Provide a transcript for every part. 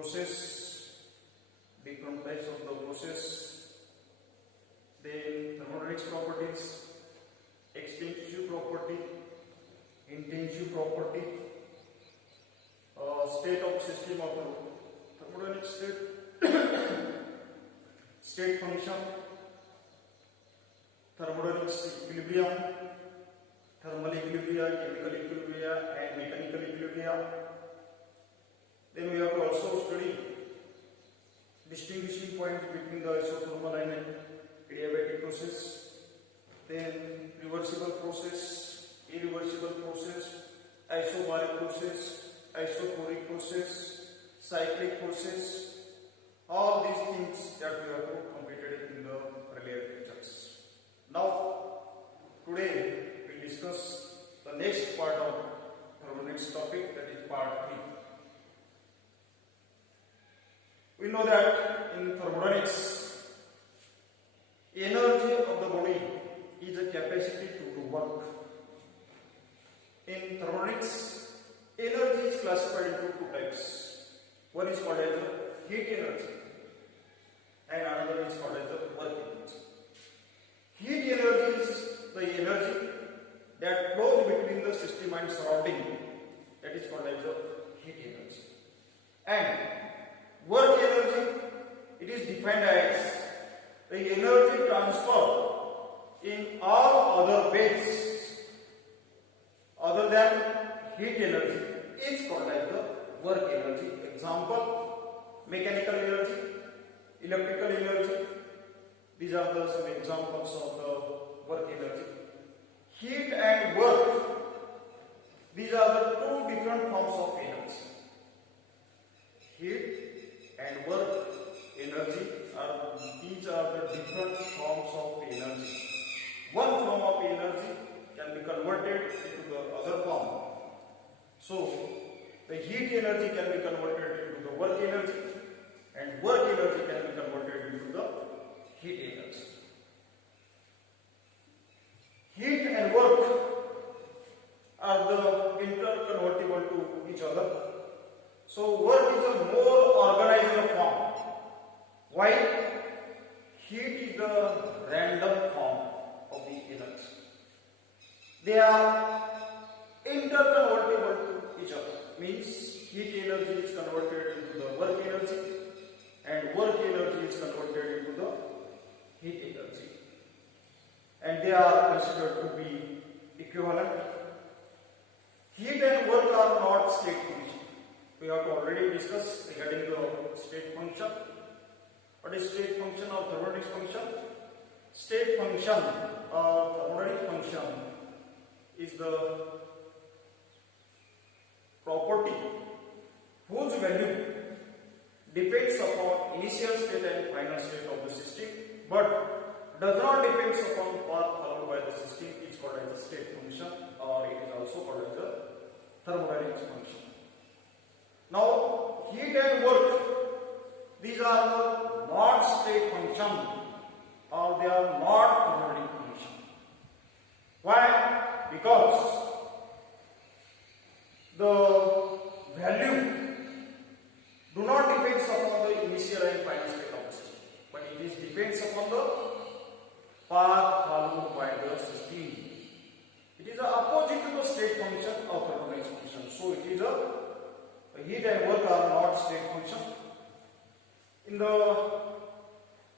process, different types of the process, then thermodynamics properties, extensive property, intensive property, state of system of thermodynamics state function, thermodynamics equilibrium, thermal equilibria, chemical equilibria and mechanical equilibria. Then we have to also study distinguishing points between the isothermal and adiabatic process, then reversible process, irreversible process, isobaric process, isochoric process, cyclic process, all these things that we have completed in the earlier lectures. Now, today we discuss the next part of our next topic, that is part 3. We know that in thermodynamics, energy of the body is a capacity to do work. In thermodynamics, energy is classified into two types. One is called as the heat energy and another is called as the work energy. Heat energy is the energy that flows between the system and surrounding, that is called as the heat energy. And work energy, it is defined as the energy transfer in all other ways other than heat energy is called as the work energy. Example, mechanical energy, electrical energy. These are some examples of the work energy. Heat and work, these are the two different forms of energy. Heat and work energy these are the different forms of energy. One form of energy can be converted into the other form. So, the heat energy can be converted into the work energy and work energy can be converted into the heat energy. Heat and work are the interconvertible to each other. So work is a more organized form, while heat is the random form of the energy. They are interconvertible to each other. Means heat energy is converted into the work energy and work energy is converted into the heat energy. And they are considered to be equivalent. Heat and work are not state function. We have already discussed regarding the state function. What is state function or thermodynamics function? State function or thermodynamics function is the property whose value depends upon initial state and final state of the system, but does not depend upon the path followed by the system. It is called as the state function, or it is also called as the thermodynamics function. Now, heat and work, these are not state function or they are not thermodynamic function. Why? Because the value do not depend upon the initial and final state of the system, but it is depends upon the path followed by the system. It is the opposite to the state function of thermodynamics function. So it is a heat and work are not state function. In the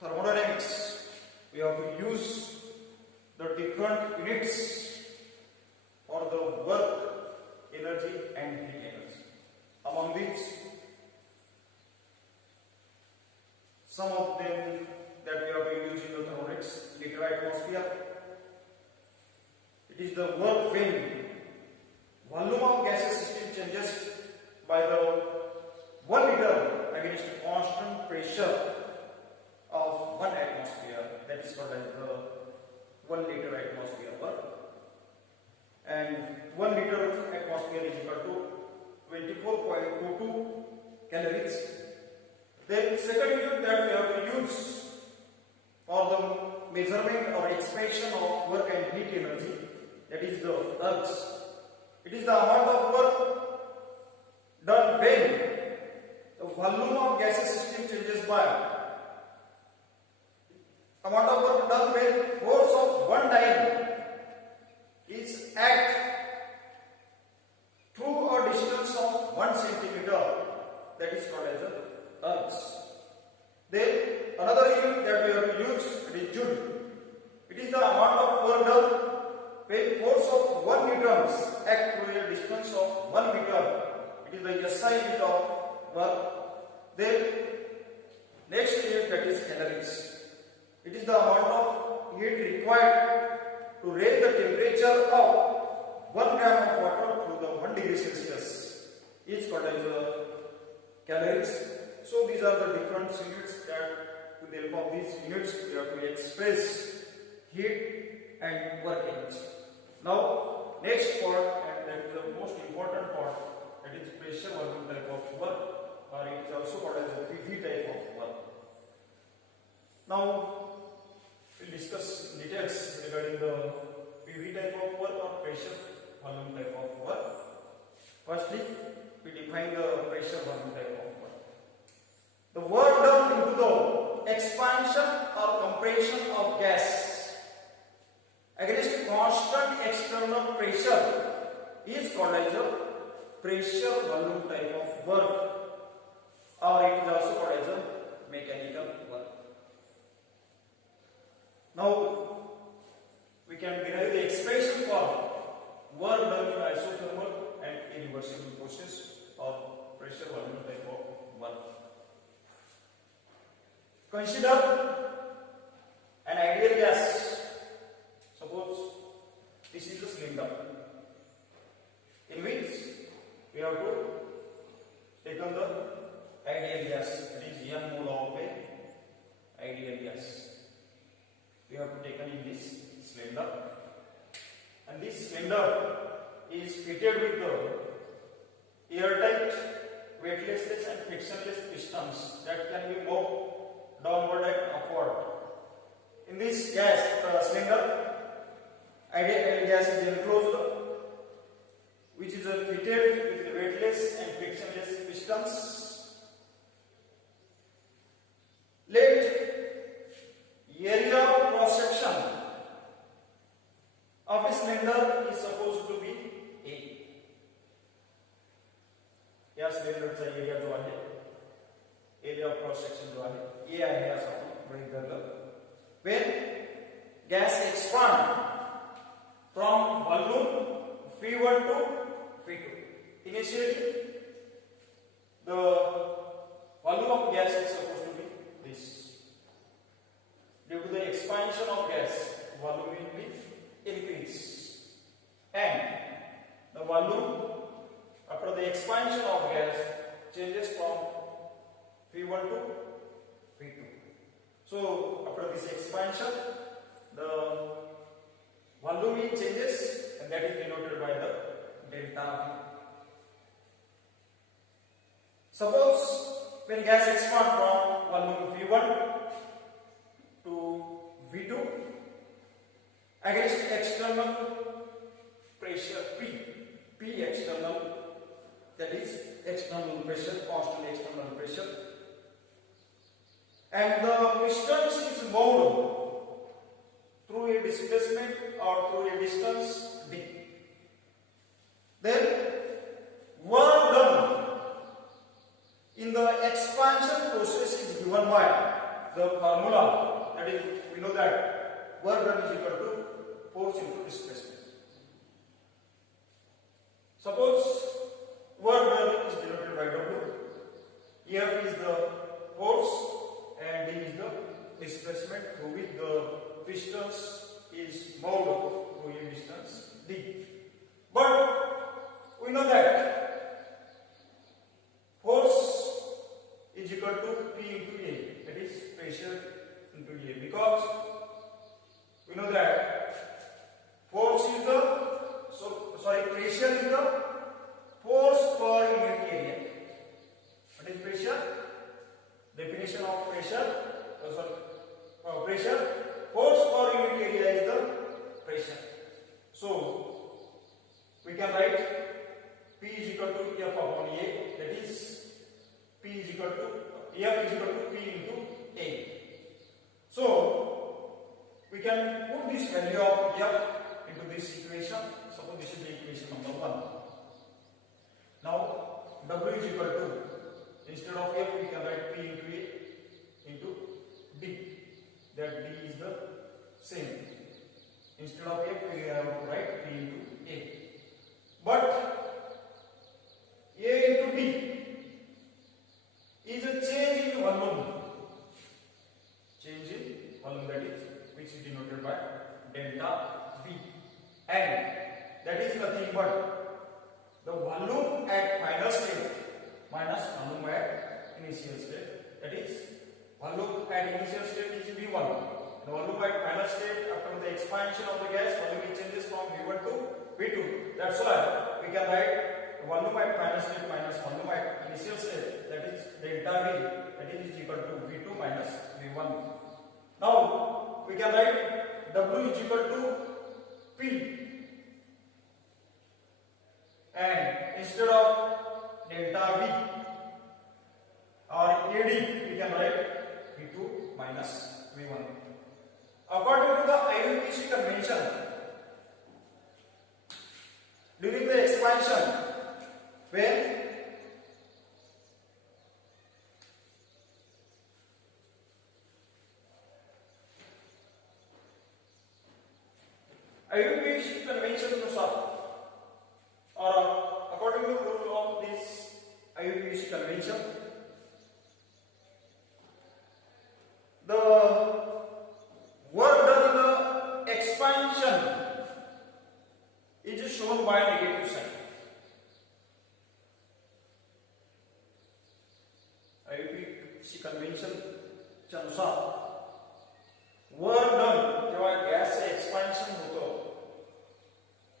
thermodynamics, we have to use the different units for the work energy and heat energy. Among these, some of them that we have to use in the thermodynamics: liter atmosphere. It is the work when volume of gaseous system changes by the 1 liter against a constant pressure of 1 atmosphere. That is called as the 1 liter atmosphere work. And 1 liter atmosphere is equal to 24.22 calories. Then second unit that we have to use for the measurement or expression of work and heat energy, that is the ergs. It is the amount of work done when the volume amount of work done when force of one dyne is at through a distance of 1 centimeter, that is called as a ergs. Then another unit that we have to use, it is joule. It is the amount of work done when force of 1 newtons act through a distance of 1 meter. It is the SI unit of work. Then next unit, that is calories. It is the amount of heat required to raise the temperature of 1 gram of water through the 1 degree Celsius. Is called as calories. So these are the different units that with the help of these units we have to express heat and work energy. Now next part, and that is the most important part, that is pressure volume type of work, or it is also called as a PV type of work. Now we'll discuss details regarding the PV type of work or pressure volume type of work. Firstly, we define the pressure volume type of work. The work done into the expansion or compression of gas against constant external pressure is called as a pressure volume type of work, or it is also called as a mechanical work. Now we can derive the expression for work done in isothermal and irreversible process or pressure volume type of work. Consider an ideal gas. Suppose this is the cylinder in which we have to take on the ideal gas, that is N mole of a ideal gas. We have to take in this cylinder, and this cylinder is fitted with the airtight, weightless and frictionless pistons that can be moved downward and upward. In this gas cylinder, ideal gas is enclosed, which is fitted with the weightless and frictionless pistons. Let area of cross section of a cylinder is supposed to be A. या सिलेंडरचा area जो आहे, area of cross section जो आहे A आहे असं आपण गृहीत धरलं. When gas expand from volume V1 to V2, initially the volume of gas is supposed to be this. Due to the expansion of gas, volume will be increased, and the volume after the expansion of gas changes from V1 to V2. So after this expansion, the volume changes, and that is denoted by the delta V. Suppose when gas expands from volume V1 to V2 against external pressure P external, that is external pressure, constant external pressure, and the piston is moved through a displacement or through a distance d. Then work done in the expansion process is given by the formula, that is, we know that work done is equal to force into displacement. Suppose work done is denoted by W. F is the force and D is the displacement through which the pistons is moved through a distance D. But we know that force is equal to P into A, that is pressure into A, because we know that force is the pressure is the force per unit area. What is pressure? Definition of pressure, pressure, force per unit area is the pressure. So we can write P is equal to F upon A, that is F is equal to P into A. So put this value of F into this equation. Suppose this is the equation number 1. Now W is equal to, instead of F we can write P into A into D. That D is the same. Instead of F we have to write P into A. But A into D is a change in volume. Change in volume, that is, which is denoted by delta V. And that is nothing but the volume at final state minus volume at initial state. That is, volume at initial state is V1. The volume at final state after the expansion of the gas, volume changes from V1 to V2. That's why we can write volume at final state minus volume at initial state, that is delta V, that is equal to V2 minus V1. Now we can write W is equal to P, and instead of delta V or AD we can write V2 minus V1. According to the IUPAC convention, during the expansion, when IUPAC convention अनुसार or according to the rule of this IUPAC convention, the work done in the expansion is shown by negative sign. IUPAC convention के अनुसार work done जब gas से expansion होता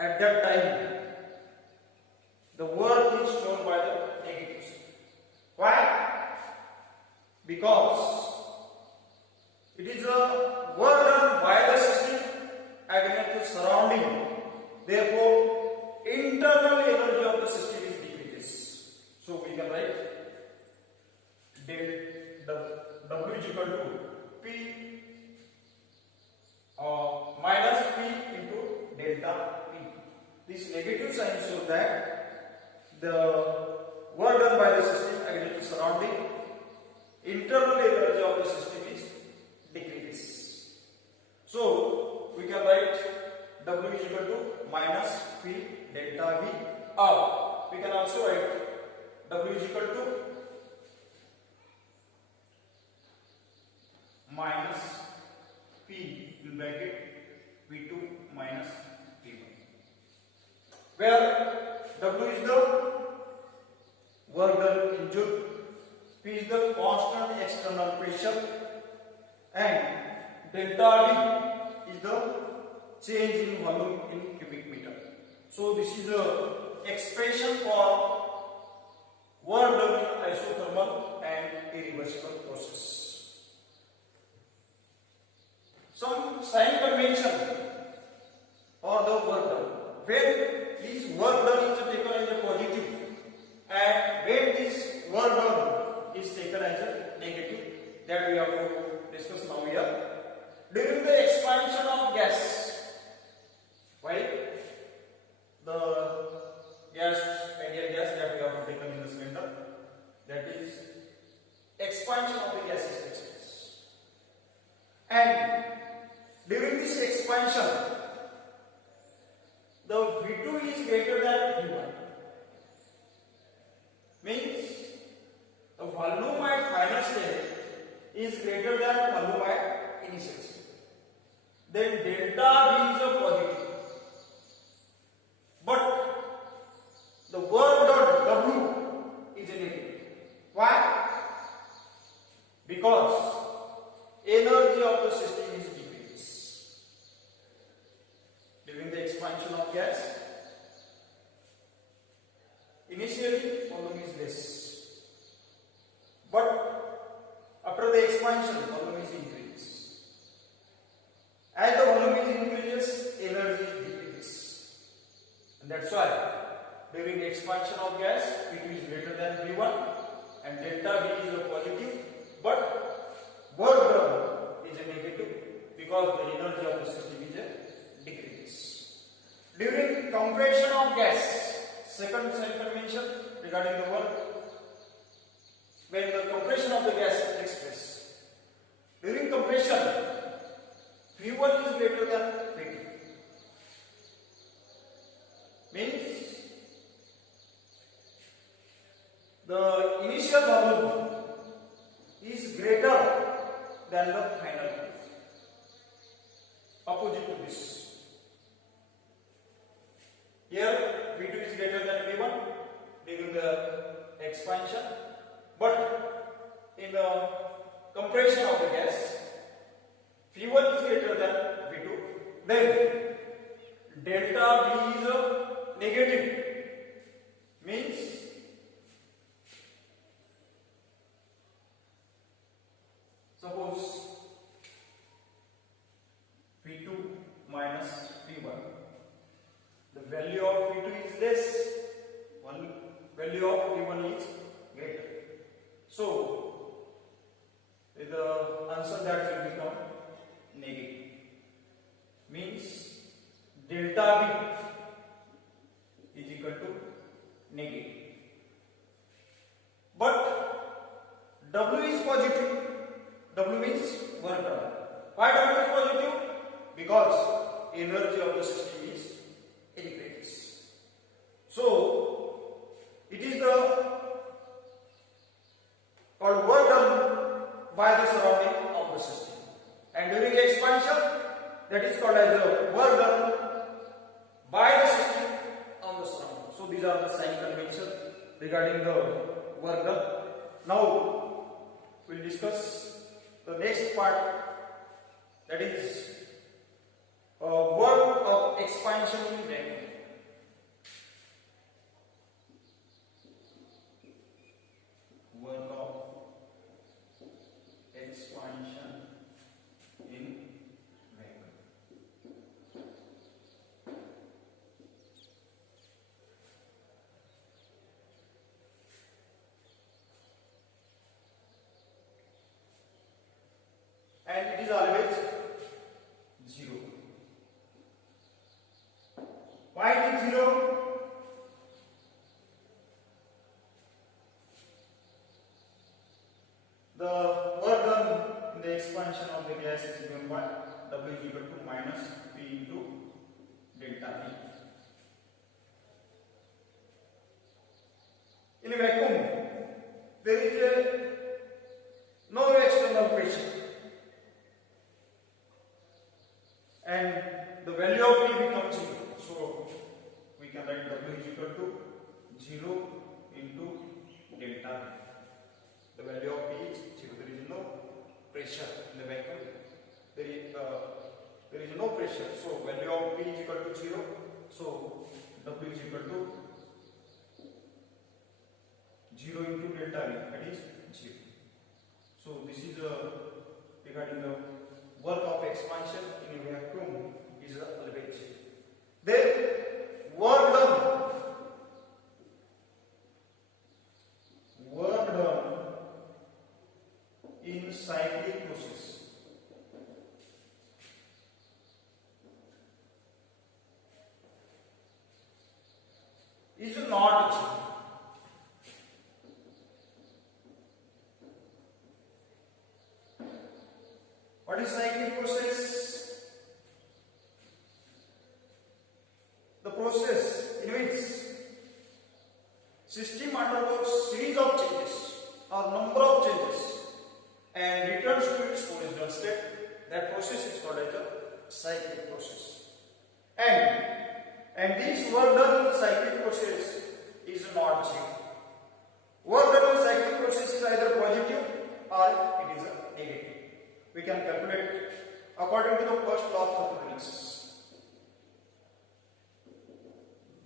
at that time the work is shown by the negative sign. Why? Because it is a work done by the system against the surrounding. Therefore, internal energy of the system is decreases. So we can write W is equal to P minus P into delta P. This negative sign shows that the work done by the system against the surrounding, internal energy of the system is decreases. So we can write W is equal to minus P delta V, or we can also write W is equal to minus P in bracket V2 minus V1, where W is the work done in joule, P is the constant external pressure, and delta V is the change in volume in cubic meter. So this is the expression for work done in isothermal and irreversible process. Some sign convention or the work done, when this work done is taken as a positive and when this work done is taken as a negative, that we have to discuss now here. During the expansion of gas, while the ideal gas that we have taken in the cylinder, that is expansion of the gas is takes place, and during this expansion the V2 is greater than V1, means the volume at final state is greater than volume at initial state. Then delta V is a positive, but the work done W is a negative. Why? Because energy of the system is decreased. During the expansion of gas, initially volume is less, but after the expansion volume is increased. As the volume is increases, energy decreases, and that's why during the expansion of gas V2 is greater than V1 and delta V is a positive, but work done is a negative because the energy of the system is During compression of gas, second convention regarding the work, when the compression of the gas takes place. During compression, V1 is greater than V2. Means the initial volume is greater than the final volume. Opposite to this. Here V2 is greater than V1 during the expansion, but in the compression of the gas, V1 is greater than V2. Then delta V is negative. Means suppose V2 minus V1. The value of V2 is less, value of V1 is greater. So, the answer that will become negative. Means delta V is equal to negative. But W is positive. W means work done. Why W is positive? Because energy of the system is increases. So it is the called work done by the surrounding of the system, and during expansion, that is called as the work done by the system on the surrounding. So these are the sign conventions regarding the work done. Now we'll discuss the next part, that is work of expansion in vacuum. Work of expansion in vacuum. And it is always 0. Why it is 0? The work done in the expansion of the gas is given by W is equal to minus P into delta V. In a vacuum, there is no external pressure, and the value of P becomes 0. So we can write W is equal to 0 into delta V. The value of P is 0. There is no pressure in the vacuum. There is no pressure. So value of P is equal to 0. So W is equal to 0 into delta V, that is 0. So this is regarding the work of expansion in a vacuum is always 0. Then work done in cyclic process is not 0. What is cyclic process? The process in which system undergoes series of changes or number of changes and returns to its original state. That process is called as a cyclic process. And this work done in cyclic process is not 0. Work done in cyclic process is either positive or it is a negative. We can calculate according to the first law of thermodynamics.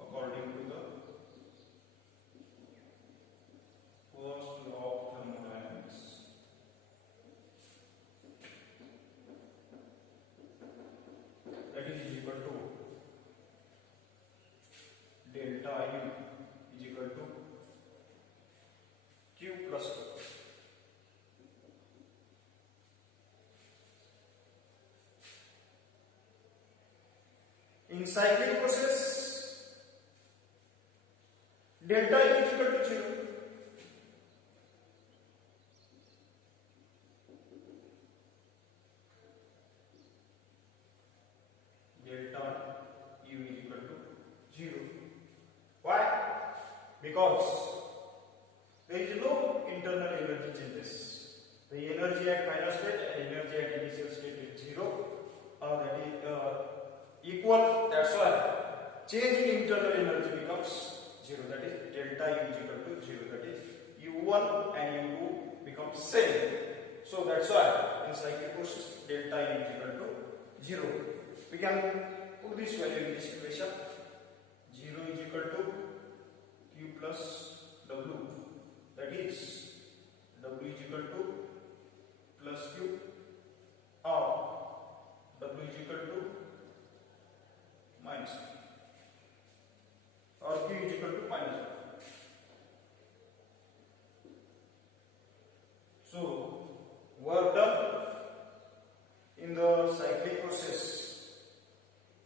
According to the first law of thermodynamics, that is equal to delta U is equal to Q plus Q. In cyclic process, delta U is equal to 0. Delta U is equal to 0. Why? Because there is no internal energy changes. The energy at final state and energy at initial state is 0. That is equal. That's why change in internal energy becomes 0. That is delta U is equal to 0. That is U1 and U2 become same. So that's why in cyclic process delta U is equal to 0. We can put this value in this equation. 0 is equal to Q plus W. That is W is equal to plus Q or W is equal to minus Q or Q is equal to minus Q. So work done in the cyclic process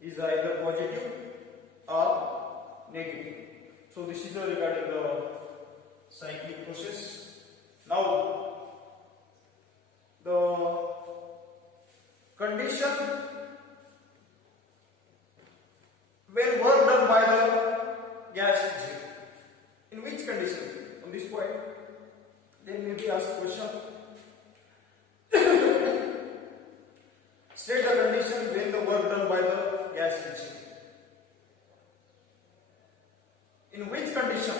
is either positive or negative. So this is regarding the cyclic process. Now the condition when work done by the gas is zero. In which condition? On this point, then may be asked question. State the condition when the work done by the gas is zero. In which condition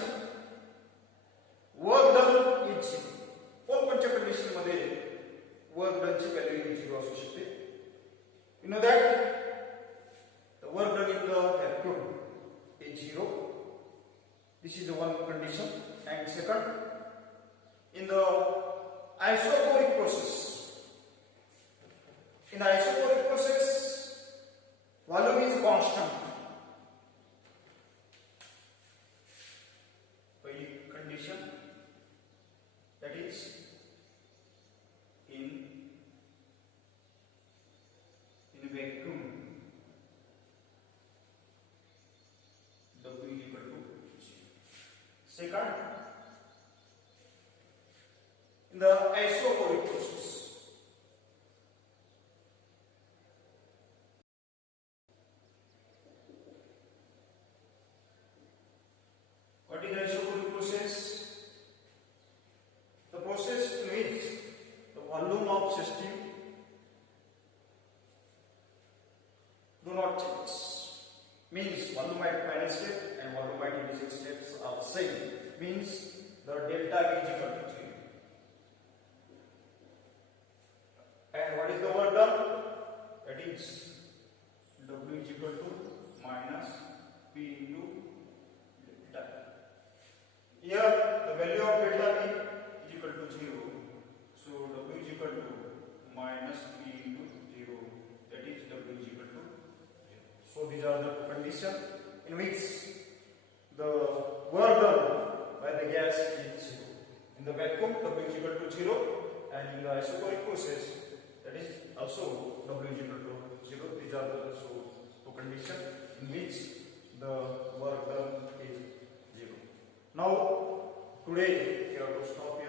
work done is zero? कोणत्या condition मध्ये work done ची value 0 असू शकते? You know that the work done in the vacuum is 0. This is the one condition. And second, in the isoporic process. In the isoporic process, volume is constant. Condition, that is in vacuum W is equal to 0. Second, in the isoporic process, what is isoporic process? The process in which the volume of system do not change. Means volume at final state and volume at initial states are same. Means the delta is equal to 0. And what is the work done? That is W is equal to minus P into delta. Here the value of delta is equal to 0. So W is equal to minus P into 0. That is W is equal to 0. So these are the conditions in which the work done by the gas is 0. In the vacuum, W is equal to 0, and in the isoporic process, that is also W is equal to 0. These are the two conditions in which the work done is 0. Now today we have to stop here.